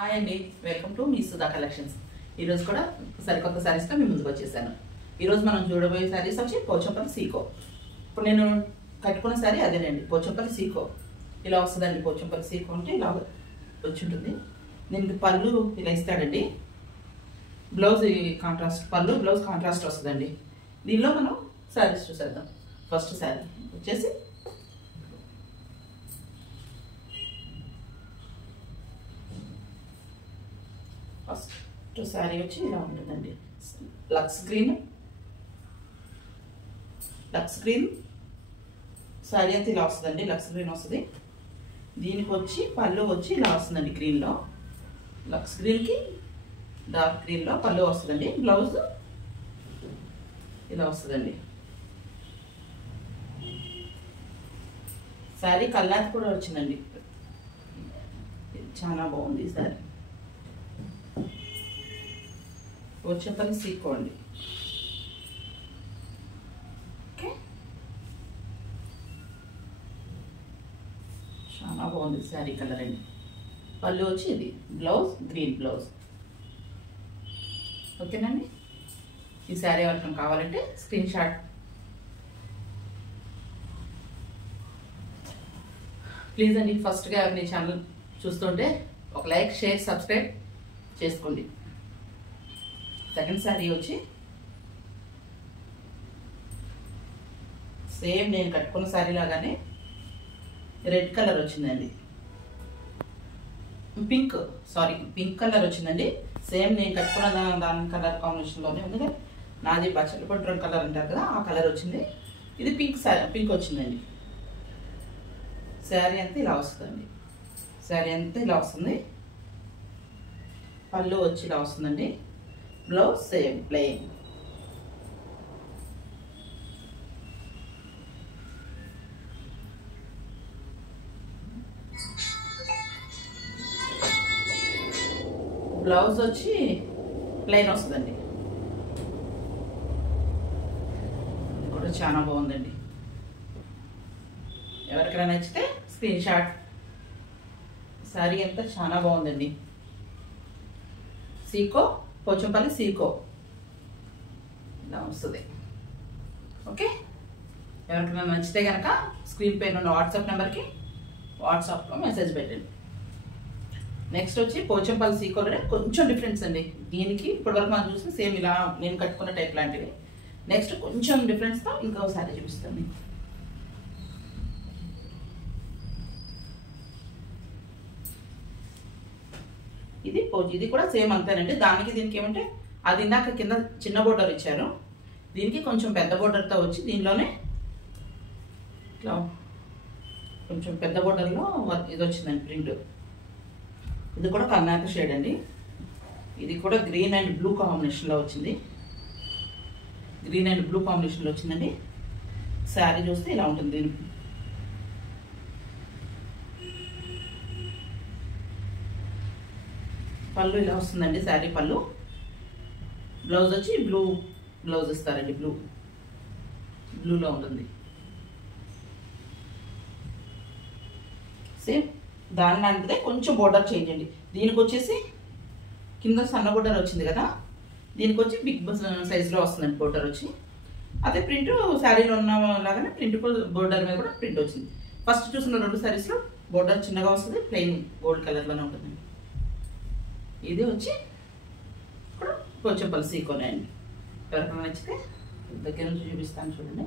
Hi అండి, welcome to me Sudha collections. ఈరోజు కూడా సరికొత్త శారీస్తో మీ ముందుకు వచ్చేసాను. ఈరోజు మనం చూడబోయే శారీస్ వచ్చి పోచంపల్లి సీకో. ఇప్పుడు నేను కట్టుకున్న శారీ అదేనండి, పోచంపల్లి సీకో. ఇలా వస్తుందండి. పోచంపల్లి సీకో అంటే ఇలా వచ్చి ఉంటుంది. దీనికి పళ్ళు ఇలా ఇస్తాడండి. బ్లౌజ్ కాంట్రాస్ట్, పళ్ళు బ్లౌజ్ కాంట్రాస్ట్ వస్తుందండి. దీనిలో మనం శారీస్ చూసేద్దాం. ఫస్ట్ శారీ వచ్చేసి ఫస్ట్ శారీ వచ్చి ఇలా ఉంటుందండి. లక్స్ గ్రీన్ శారీ అయితే ఇలా వస్తుందండి. లక్స్ గ్రీన్ వస్తుంది. దీనికి వచ్చి పళ్ళు వచ్చి ఇలా వస్తుందండి. గ్రీన్లో లక్స్ గ్రీన్కి డార్క్ గ్రీన్లో పళ్ళు వస్తుందండి. బ్లౌజ్ ఇలా వస్తుందండి. శారీ కల్లాతి కూడా వచ్చిందండి. చాలా బాగుంది ఈ శారీ. పోచంపల్లి సీకో అండి. ఓకే, చాలా బాగుంది శారీ కలర్ అండి. పళ్ళు వచ్చి ఇది, బ్లౌజ్ గ్రీన్ బ్లౌజ్. ఓకేనండి. ఈ శారీ ఎవరికైనా కావాలంటే స్క్రీన్ షాట్. ప్లీజ్ అండి, ఫస్ట్గా మీ ఛానల్ చూస్తుంటే ఒక లైక్, షేర్, సబ్స్క్రైబ్ చేసుకోండి. సెకండ్ శారీ వచ్చి సేమ్ నేను కట్టుకున్న శారీ లాగానే రెడ్ కలర్ వచ్చిందండి. పింక్ కలర్ వచ్చిందండి. సేమ్ నేను కట్టుకున్న దాని కలర్ కాంబినేషన్లోనే ఉంది కదా. నాది బచ్చల పొడి రంగు కలర్ అంటారు కదా, ఆ కలర్ వచ్చింది. ఇది పింక్ వచ్చిందండి. శారీ అంతా ఇలా వస్తుందండి. పళ్ళు వచ్చి ఇలా వస్తుందండి. Blouse same plain. బ్లౌజ్ వచ్చి ప్లెయిన్ వస్తుందండి. ఇది కూడా చాలా బాగుందండి. ఎవరికైనా నచ్చితే స్క్రీన్ షాట్. శారీ అంతా చాలా బాగుందండి. సీకో, పోచంపల్లి సీకో ఇలా వస్తుంది. ఓకే, ఎవరికైనా నచ్చితే కనుక స్క్రీన్ పైన ఉన్న వాట్సాప్ నెంబర్కి వాట్సాప్లో మెసేజ్ పెట్టండి. నెక్స్ట్ వచ్చి పోచంపల్లి సీకోలోనే కొంచెం డిఫరెన్స్ అండి. దీనికి ఇప్పటివరకు మనం చూసి సేమ్ ఇలా నేను కట్టుకున్న టైప్ లాంటివి. నెక్స్ట్ కొంచెం డిఫరెన్స్తో ఇంకోసారి చూపిస్తాను. ఇది కూడా సేమ్ అంతేనండి. దీనికి ఏమంటే అది ఇందాక కింద చిన్న బోర్డర్ ఇచ్చారు. దీనికి కొంచెం పెద్ద బోర్డర్తో వచ్చి దీనిలోనే ఇట్లా కొంచెం పెద్ద బోర్డర్లో ఇది వచ్చిందండి ప్రింట్. ఇది కూడా కర్ణాటక షేడ్ అండి. ఇది కూడా గ్రీన్ అండ్ బ్లూ కాంబినేషన్లో వచ్చిందండి. శారీ చూస్తే ఇలా ఉంటుంది. దీనికి పళ్ళు ఇలా వస్తుందండి. శారీ పళ్ళు. బ్లౌజ్ వచ్చి బ్లూ బ్లౌజ్ ఇస్తారండి. బ్లూలో ఉంటుంది. సేమ్ దాని లాంటిదే కొంచెం బోర్డర్ చేంజ్ అండి. దీనికి వచ్చేసి కింద సన్న బోర్డర్ వచ్చింది కదా, దీనికి వచ్చి బిగ్ సైజులో వస్తుందండి బోర్డర్ వచ్చి. అదే ప్రింట్ శారీలో ఉన్న లాగానే ప్రింట్ బోర్డర్ మీద కూడా ప్రింట్ వచ్చింది. ఫస్ట్ చూసిన 2 శారీస్లో బోర్డర్ చిన్నగా వస్తుంది, ప్లెయిన్ గోల్డ్ కలర్లోనే ఉంటుందండి. ఇది వచ్చి ఇప్పుడు పోచంపల్లి సీకోనే అండి. ఎవరికైనా నచ్చితే దగ్గర నుంచి చూపిస్తాను చూడండి.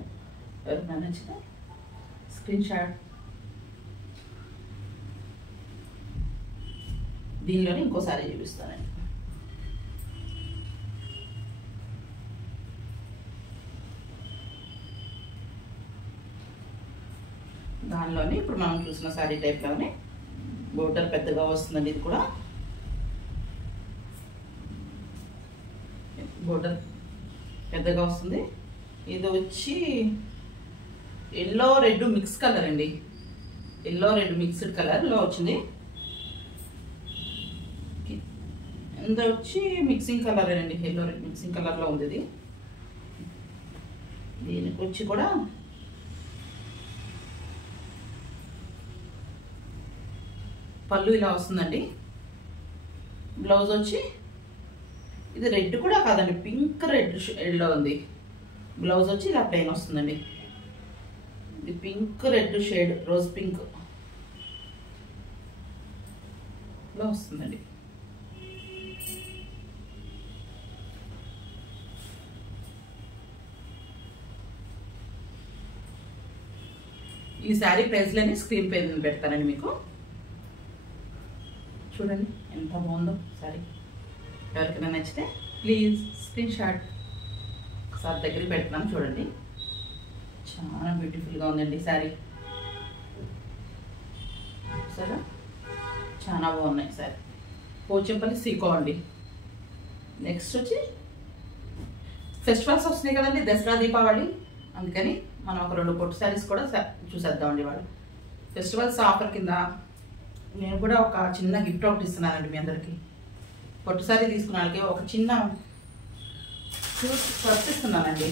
ఎవరికైనా నచ్చితే స్క్రీన్ షాట్. దీనిలోనే ఇంకోసారి చూపిస్తానండి. దానిలోనే ఇప్పుడు మనం చూసిన శారీ టైప్లోనే బోర్డర్ పెద్దగా వస్తుందండి. ఇది కూడా బోర్డర్ పెద్దగా వస్తుంది. ఇది వచ్చి ఎల్లో రెడ్ మిక్స్ కలర్ అండి. ఎల్లో రెడ్ మిక్స్డ్ కలర్లో వచ్చింది. ఇది వచ్చి మిక్సింగ్ కలర్ అండి. ఎల్లో రెడ్ మిక్సింగ్ కలర్లో ఉంది ఇది. దీనికి వచ్చి కూడా పళ్ళు ఇలా వస్తుందండి. బ్లౌజ్ వచ్చి ఇది రెడ్ కూడా కాదండి, పింక్ రెడ్ షేడ్లో ఉంది. బ్లౌజ్ వచ్చి ఇలా ప్లెయిన్ వస్తుందండి. ఇది pink red shade, rose pink లో వస్తుందండి. ఈ శారీ ప్రైస్లోనే స్క్రీన్ పే పెడతానండి మీకు. చూడండి ఎంత బాగుందో శారీ. ఎవరికైనా నచ్చితే ప్లీజ్ స్క్రీన్ షాట్ ఒకసారి దగ్గరికి పెడుతున్నాను చూడండి. చాలా బ్యూటిఫుల్గా ఉందండి శారీ. సరే చాలా బాగున్నాయి శారీ. పోచంపల్లి సీకో అండి. నెక్స్ట్ వచ్చి ఫెస్టివల్స్ వస్తున్నాయి కదండి, దసరా దీపావళి, అందుకని మనం ఒక 2 పొట్టు శారీస్ కూడా చూసేద్దామండి. వాళ్ళు ఫెస్టివల్స్ ఆఫర్ కింద నేను కూడా ఒక చిన్న గిఫ్ట్ ఒకటి ఇస్తున్నానండి మీ అందరికీ. పొట్టు శారీ తీసుకున్న వాళ్ళకి ఒక చిన్న పర్స్ ఇస్తున్నానండి.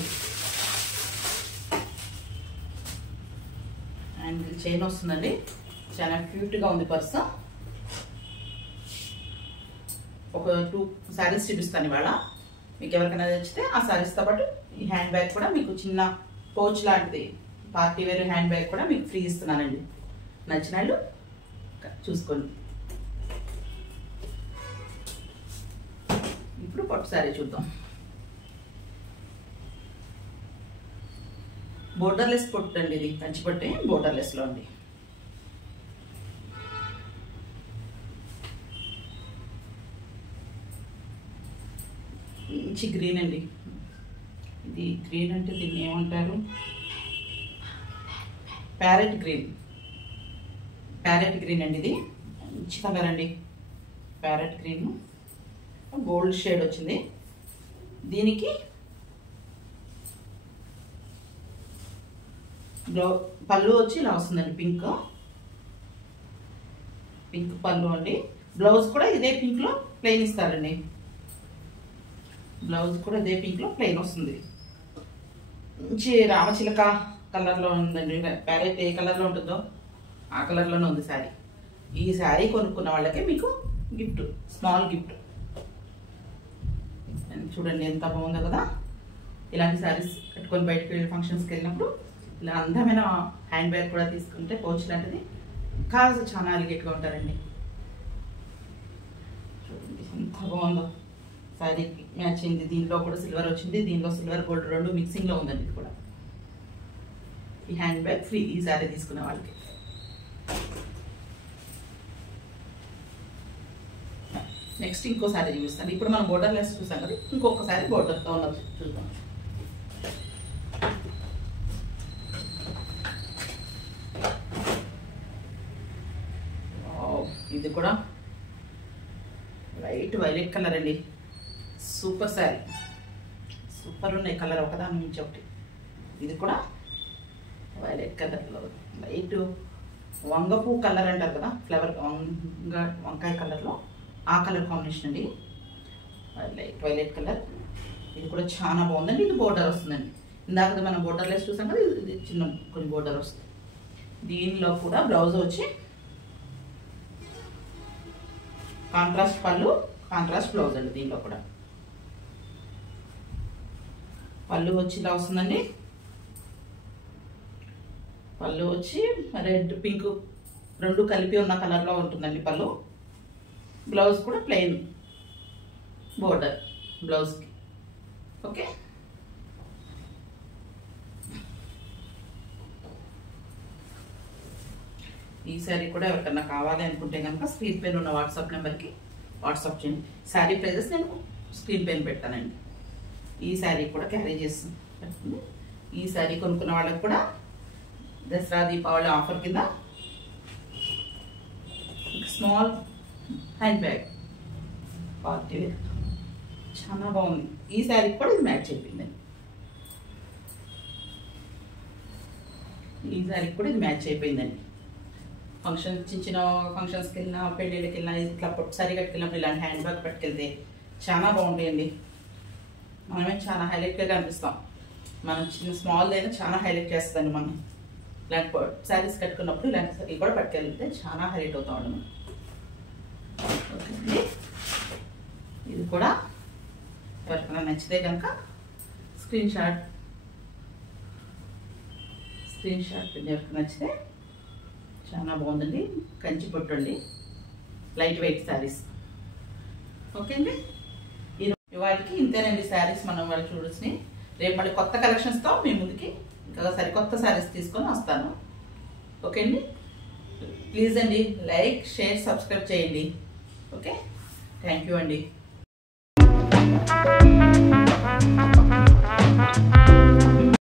అండ్ చైన్ వస్తుందండి, చాలా క్యూట్గా ఉంది పర్స్. ఒక 2 శారీస్ చూపిస్తాను ఇవాళ. మీకు ఎవరికైనా నచ్చితే ఆ శారీస్తో పాటు ఈ హ్యాండ్ బ్యాగ్ కూడా మీకు చిన్న పౌచ్ లాంటిది, పార్టీ వేర్ హ్యాండ్ బ్యాగ్ కూడా మీకు ఫ్రీ ఇస్తున్నానండి. నచ్చిన వాళ్ళు చూసుకోండి. ఇప్పుడు పట్టు శారీ చూద్దాం. బోర్డర్లెస్ పొట్టు అండి, ఇది కంచి పట్టే బోర్డర్లెస్లో అండి. మంచి గ్రీన్ అండి. ఇది గ్రీన్ అంటే దీన్ని ఏమంటారు, ప్యారెట్ గ్రీన్. ప్యారెట్ గ్రీన్ అండి, ఇది మంచి కలర్ అండి. ప్యారెట్ గ్రీన్ గోల్డ్ షేడ్ వచ్చింది. దీనికి పళ్ళు వచ్చి ఇలా వస్తుందండి, పింక్ పళ్ళు అండి. బ్లౌజ్ కూడా ఇదే పింక్లో ప్లెయిన్ ఇస్తారండి. బ్లౌజ్ కూడా ఇదే పింక్లో ప్లెయిన్ వస్తుంది. మంచి రామచిలక కలర్లో ఉందండి. ప్యారెట్ ఏ కలర్లో ఉంటుందో ఆ కలర్లోనే ఉంది శారీ. ఈ శారీ కొనుక్కున్న వాళ్ళకే మీకు గిఫ్ట్, స్మాల్ గిఫ్ట్. చూడండి ఎంత బాగుందో కదా. ఇలాంటి శారీస్ కట్టుకొని బయటకు వెళ్ళి ఫంక్షన్స్కి వెళ్ళినప్పుడు ఇలా అందమైన హ్యాండ్ బ్యాగ్ కూడా తీసుకుంటే పౌచ్ లాంటిది కాదు, చాలా అలిగేట్గా ఉంటారండి. చూడండి ఎంత బాగుందో. శారీకి మ్యాచ్ అయింది. దీనిలో కూడా సిల్వర్ వచ్చింది, దీనిలో సిల్వర్ గోల్డ్ 2 మిక్సింగ్లో ఉందండి. ఇది కూడా ఈ హ్యాండ్ బ్యాగ్ ఫ్రీ ఈ శారీ తీసుకునే వాళ్ళకి. నెక్స్ట్ ఇంకో శారీ చూపిస్తాను. ఇప్పుడు మనం బోర్డర్ లెస్ చూసాం కదా, ఇంకొక శారీ బోర్డర్తో ఉన్నది చూద్దాం. ఇది కూడా లైట్ వైలెట్ కలర్ అండి. సూపర్ శారీ, సూపర్ ఉన్నాయి కలర్ ఒకదాని నుంచి ఒకటి. ఇది కూడా వైలెట్ కలర్లో లైట్ వంగపూ కలర్ అంటారు కదా, ఫ్లవర్ వంకాయ కలర్లో ఆ కలర్ కాంబినేషన్ అండి. Light violet colour. ఇది కూడా చాలా బాగుందండి. ఇది బోర్డర్ వస్తుందండి. ఇందాక మనం బోర్డర్ లెస్ చూసాం కదా, ఇది చిన్న కొన్ని బోర్డర్ వస్తుంది. దీనిలో కూడా బ్లౌజ్ వచ్చి కాంట్రాస్ట్ పళ్ళు, కాంట్రాస్ట్ బ్లౌజ్ అండి. దీనిలో కూడా పళ్ళు వచ్చి ఇలా వస్తుందండి. పళ్ళు వచ్చి రెడ్ పింక్ 2 కలిపి ఉన్న కలర్లో ఉంటుందండి పళ్ళు. బ్లౌజ్ కూడా ప్లెయిన్ బోర్డర్ బ్లౌజ్కి. ఓకే, ఈ శారీ కూడా ఎవరికన్నా కావాలి అనుకుంటే కనుక స్క్రీన్ పైన ఉన్న వాట్సాప్ నెంబర్కి వాట్సాప్ చేయండి. శారీ ప్రైజెస్ నేను స్క్రీన్ పైన పెడతానండి. ఈ శారీ కూడా క్యారీ చేస్తుంది. ఈ శారీ కొనుక్కున్న వాళ్ళకి కూడా దసరా దీపావళి ఆఫర్ కింద small handbag party wear చాలా బాగుంది. ఈ శారీకి కూడా ఇది మ్యాచ్ అయిపోయిందండి. ఈ శారీకి కూడా ఇది మ్యాచ్ అయిపోయిందండి. ఫంక్షన్ చిన్న చిన్న ఫంక్షన్స్కి వెళ్ళినా, పెళ్ళిళ్ళకి వెళ్ళినా, ఇట్లా పొట్టు శారీ కట్టుకెళ్ళినప్పుడు ఇలాంటి హ్యాండ్ బ్యాగ్ పట్టుకెళ్తే చాలా బాగుంటాయండి. మనమే చాలా హైలైట్గా కనిపిస్తాం. మనం చిన్న స్మాల్ అయినా చాలా హైలైట్ చేస్తుందండి. మనం ఇలాంటి శారీస్ కట్టుకున్నప్పుడు ఇలాంటి శారీ కూడా పట్టుకెళ్తే చాలా హైలైట్ అవుతామండి మనం. ఓకే అండి. కూడా ఎవరికైనా నచ్చితే కనుక స్క్రీన్ షాట్ ఎవరికి నచ్చితే చాలా బాగుందండి. కంచి పట్టు అండి, లైట్ వెయిట్ శారీస్. ఓకే అండి, ఇవాళకి ఇంతేనండి శారీస్ మనం వాళ్ళు చూడాల్సినవి. రేపు మళ్ళీ కొత్త కలెక్షన్స్తో మీ ముందుకి ఇంకా సరికొత్త శారీస్ తీసుకొని వస్తాను. ఓకే అండి, ప్లీజ్ అండి లైక్, షేర్, సబ్స్క్రైబ్ చేయండి. ఓకే, థ్యాంక్ యూ అండి.